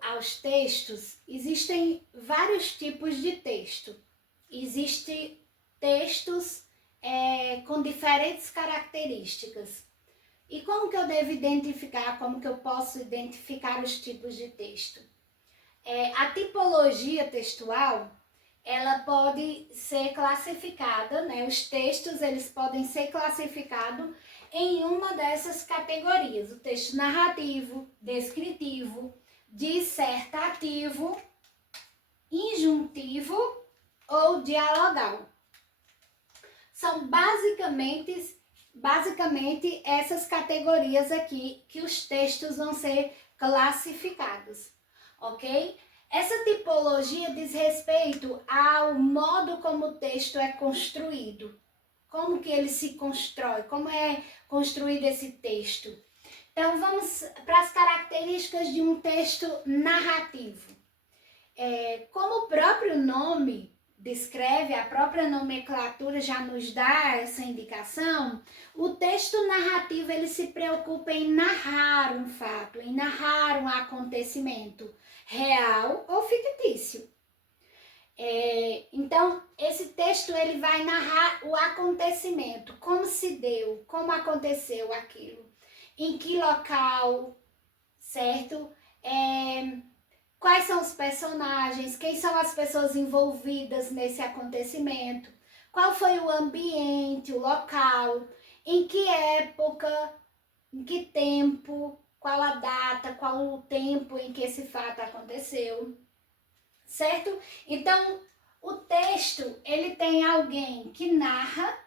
aos textos, existem vários tipos de texto. Existem textos com diferentes características. E como que eu devo identificar, como que eu posso identificar os tipos de texto? A tipologia textual, ela pode ser classificada, né? Os textos, eles podem ser classificados em uma dessas categorias. O texto narrativo, descritivo, dissertativo, injuntivo ou dialogal. São basicamente essas categorias aqui que os textos vão ser classificados, ok? Essa tipologia diz respeito ao modo como o texto é construído, como que ele se constrói, como é construído esse texto. Então vamos para as características de um texto narrativo. Como o próprio nome descreve, a própria nomenclatura já nos dá essa indicação, o texto narrativo ele se preocupa em narrar um fato, em narrar um acontecimento real ou fictício. Então, esse texto ele vai narrar o acontecimento, como se deu, como aconteceu aquilo, em que local, certo? Quais são os personagens, quem são as pessoas envolvidas nesse acontecimento, qual foi o ambiente, o local, em que época, em que tempo, qual a data, qual o tempo em que esse fato aconteceu, certo? Então, o texto, ele tem alguém que narra.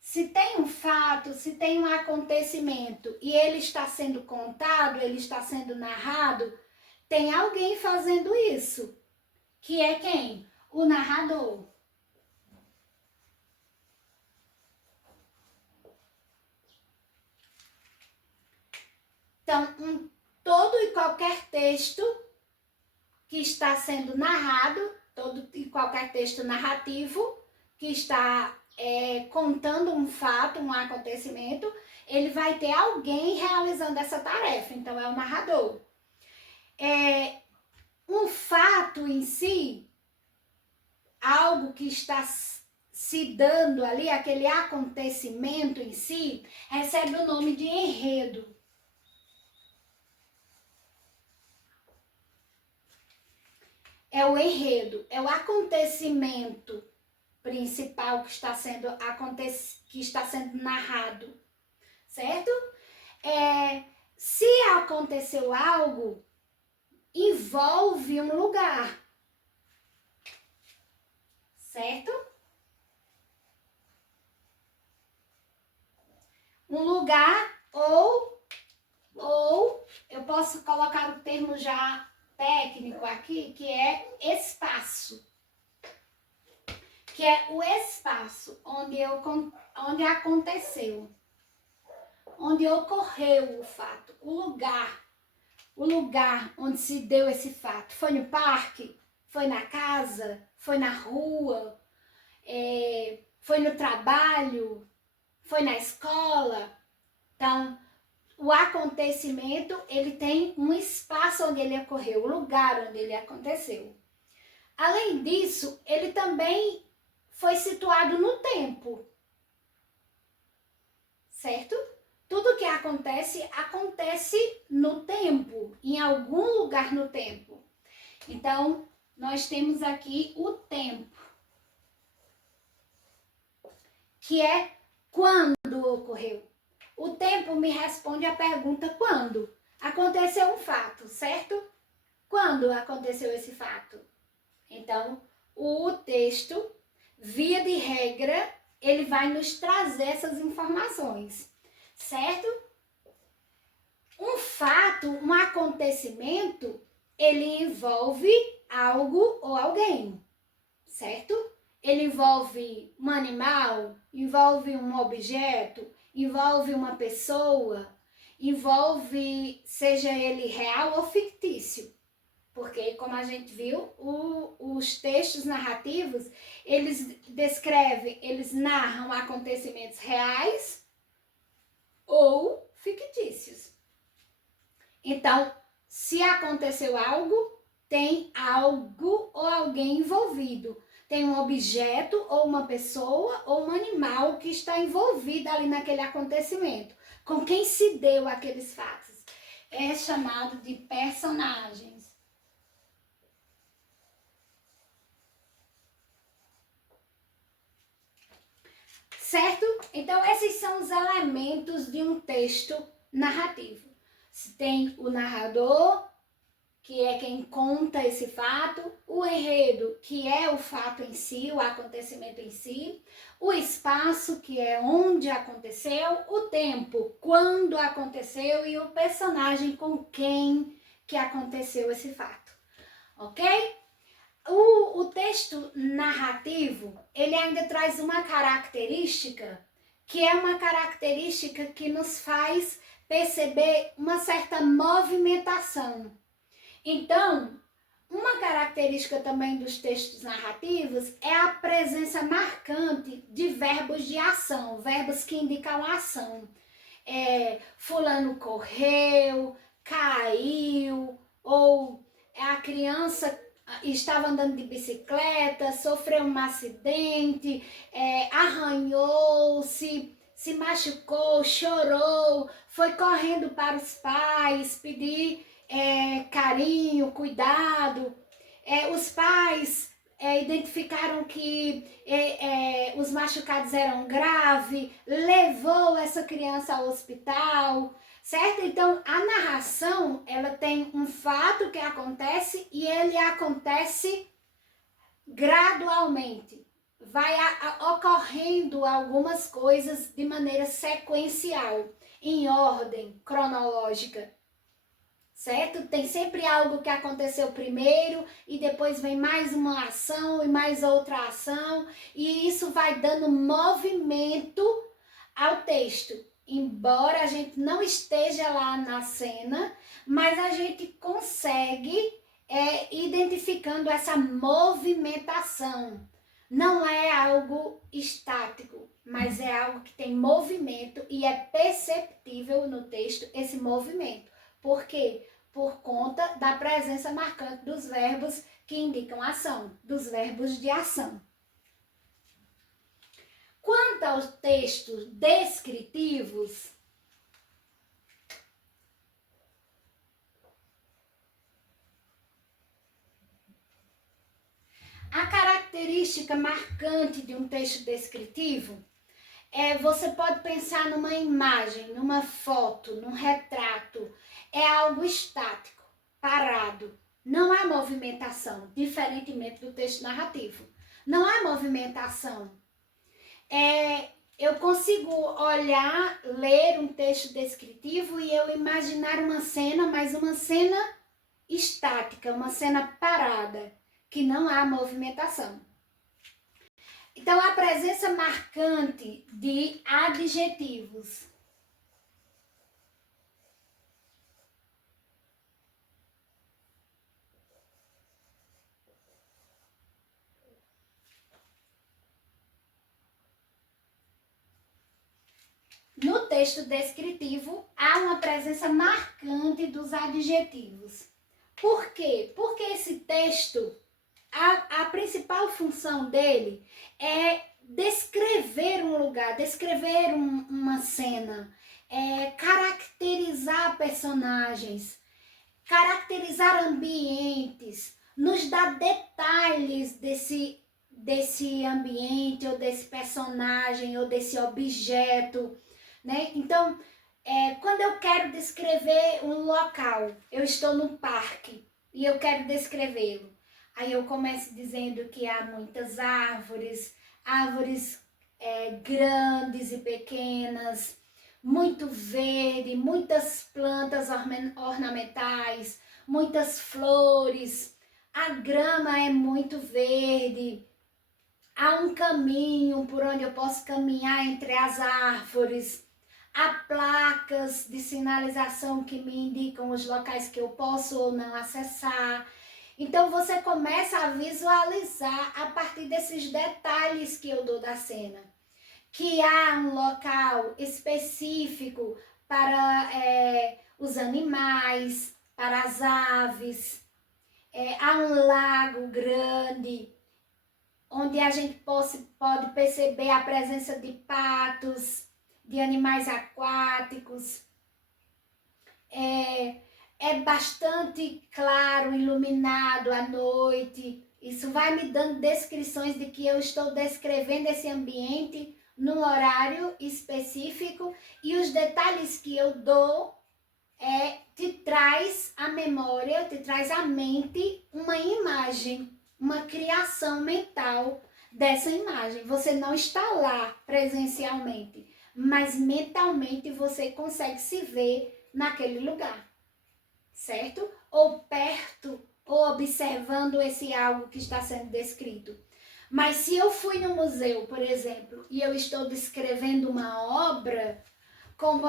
Se tem um fato, se tem um acontecimento e ele está sendo contado, ele está sendo narrado, tem alguém fazendo isso, que é quem? O narrador. Então, todo e qualquer texto que está sendo narrado, todo e qualquer texto narrativo que está contando um fato, um acontecimento, ele vai ter alguém realizando essa tarefa, então é o narrador. Um fato em si, algo que está se dando ali, aquele acontecimento em si, recebe o nome de enredo. É o enredo, é o acontecimento principal que está sendo narrado, certo? Se aconteceu algo, envolve um lugar, certo? Um lugar ou eu posso colocar o termo já técnico aqui, que é espaço. Que é o espaço onde aconteceu, onde ocorreu o fato, o lugar onde se deu esse fato. Foi no parque? Foi na casa? Foi na rua? Foi no trabalho? Foi na escola? Então, o acontecimento, ele tem um espaço onde ele ocorreu, o lugar onde ele aconteceu. Além disso, ele também foi situado no tempo, certo? Tudo que acontece no tempo, em algum lugar no tempo. Então, nós temos aqui o tempo, que é quando ocorreu. O tempo me responde a pergunta quando. Aconteceu um fato, certo? Quando aconteceu esse fato? Então, o texto, via de regra, ele vai nos trazer essas informações, certo? Um fato, um acontecimento, ele envolve algo ou alguém, certo? Ele envolve um animal, envolve um objeto, envolve uma pessoa, envolve, seja ele real ou fictício. Porque, como a gente viu, os textos narrativos, eles descrevem, eles narram acontecimentos reais ou fictícios. Então, Se aconteceu algo, tem algo ou alguém envolvido. Tem um objeto ou uma pessoa ou um animal que está envolvido ali naquele acontecimento. Com quem se deu aqueles fatos. É chamado de personagens. Certo? Então, esses são os elementos de um texto narrativo. Se tem o narrador, que é quem conta esse fato, o enredo, que é o fato em si, o acontecimento em si, o espaço, que é onde aconteceu, o tempo, quando aconteceu, e o personagem com quem que aconteceu esse fato. Ok? O texto narrativo, ele ainda traz uma característica, que é uma característica que nos faz perceber uma certa movimentação. Então, uma característica também dos textos narrativos é a presença marcante de verbos de ação, verbos que indicam ação. Fulano correu, caiu, ou a criança estava andando de bicicleta, sofreu um acidente, arranhou-se, se machucou, chorou, foi correndo para os pais, pedir carinho, cuidado. Os pais identificaram que os machucados eram graves, levou essa criança ao hospital, certo? Então, a narração, ela tem um fato que acontece e ele acontece gradualmente. Vai ocorrendo algumas coisas de maneira sequencial, em ordem cronológica. Certo? Tem sempre algo que aconteceu primeiro e depois vem mais uma ação e mais outra ação, e isso vai dando movimento ao texto. Embora a gente não esteja lá na cena, mas a gente consegue identificando essa movimentação. Não é algo estático, mas é algo que tem movimento e é perceptível no texto esse movimento. Por quê? Por conta da presença marcante dos verbos que indicam ação, dos verbos de ação. Quanto aos textos descritivos, a característica marcante de um texto descritivo você pode pensar numa imagem, numa foto, num retrato. É algo estático, parado. Não há movimentação, diferentemente do texto narrativo. Não há movimentação. Eu consigo olhar, ler um texto descritivo e eu imaginar uma cena, mas uma cena estática, uma cena parada, que não há movimentação. Então, a presença marcante de adjetivos. No texto descritivo, há uma presença marcante dos adjetivos. Por quê? Porque esse texto, a principal função dele é descrever um lugar, descrever uma cena, caracterizar personagens, caracterizar ambientes, nos dar detalhes desse ambiente, ou desse personagem, ou desse objeto, né? Então, quando eu quero descrever um local, eu estou no parque e eu quero descrevê-lo. Aí eu começo dizendo que há muitas árvores, grandes e pequenas, muito verde, muitas plantas ornamentais, muitas flores, a grama é muito verde, há um caminho por onde eu posso caminhar entre as árvores, há placas de sinalização que me indicam os locais que eu posso ou não acessar. Então você começa a visualizar a partir desses detalhes que eu dou da cena, que há um local específico para os animais, para as aves. Há um lago grande, onde a gente pode perceber a presença de patos, de animais aquáticos. É bastante claro, iluminado à noite. Isso vai me dando descrições de que eu estou descrevendo esse ambiente num horário específico, e os detalhes que eu dou te traz à memória, te traz à mente uma imagem, uma criação mental dessa imagem. Você não está lá presencialmente, mas mentalmente você consegue se ver naquele lugar, certo? Ou perto, ou observando esse algo que está sendo descrito. Mas se eu fui no museu, por exemplo, e eu estou descrevendo uma obra, como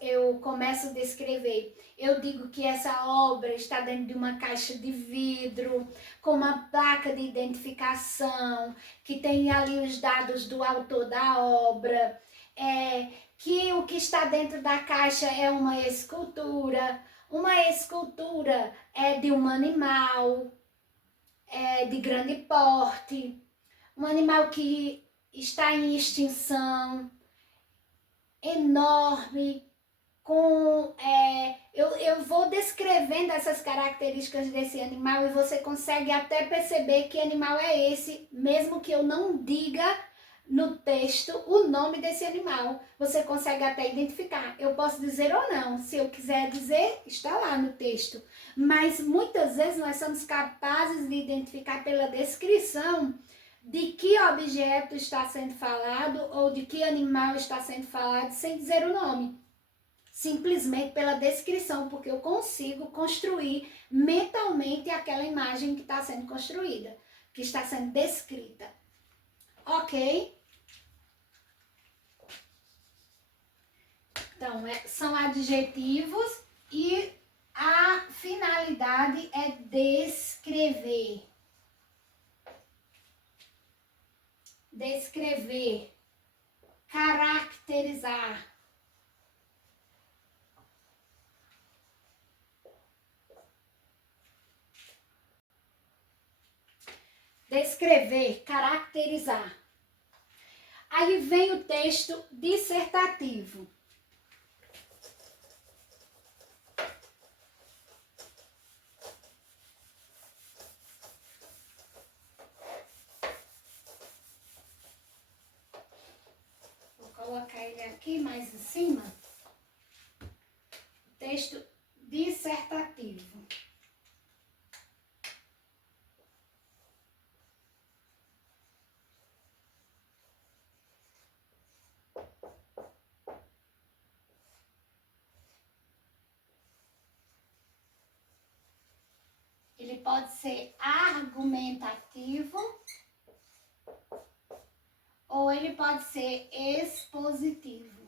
eu começo a descrever? Eu digo que essa obra está dentro de uma caixa de vidro, com uma placa de identificação, que tem ali os dados do autor da obra, que o que está dentro da caixa é uma escultura é de um animal de grande porte, um animal que está em extinção, enorme, eu vou descrevendo essas características desse animal e você consegue até perceber que animal é esse, mesmo que eu não diga no texto o nome desse animal. Você consegue até identificar. Eu posso dizer ou não, se eu quiser dizer, está lá no texto. Mas muitas vezes nós somos capazes de identificar pela descrição de que objeto está sendo falado ou de que animal está sendo falado sem dizer o nome. Simplesmente pela descrição, porque eu consigo construir mentalmente aquela imagem que está sendo construída, que está sendo descrita. Ok? Então, são adjetivos e a finalidade é descrever. Descrever, caracterizar. Descrever, caracterizar. Aí vem o texto dissertativo. Vou colocar ele aqui mais em cima. Texto dissertativo. Ele pode ser argumentativo ou ele pode ser expositivo.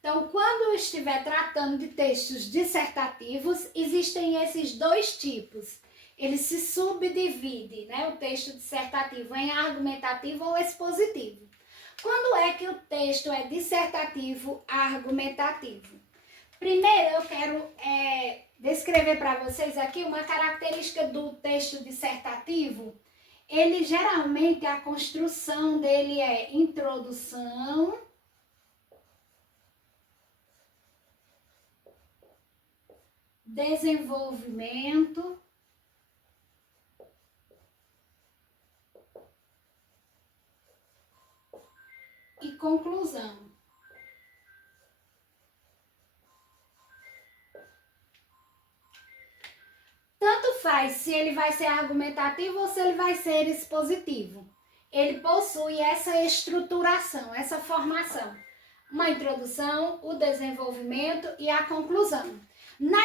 Então, quando eu estiver tratando de textos dissertativos, existem esses dois tipos. Ele se subdivide, né, o texto dissertativo em argumentativo ou expositivo. Quando é que o texto é dissertativo, argumentativo? Primeiro, eu quero descrever para vocês aqui uma característica do texto dissertativo. Ele geralmente, a construção dele é introdução, desenvolvimento e conclusão. Tanto faz se ele vai ser argumentativo ou se ele vai ser expositivo. Ele possui essa estruturação, essa formação. Uma introdução, o desenvolvimento e a conclusão. Na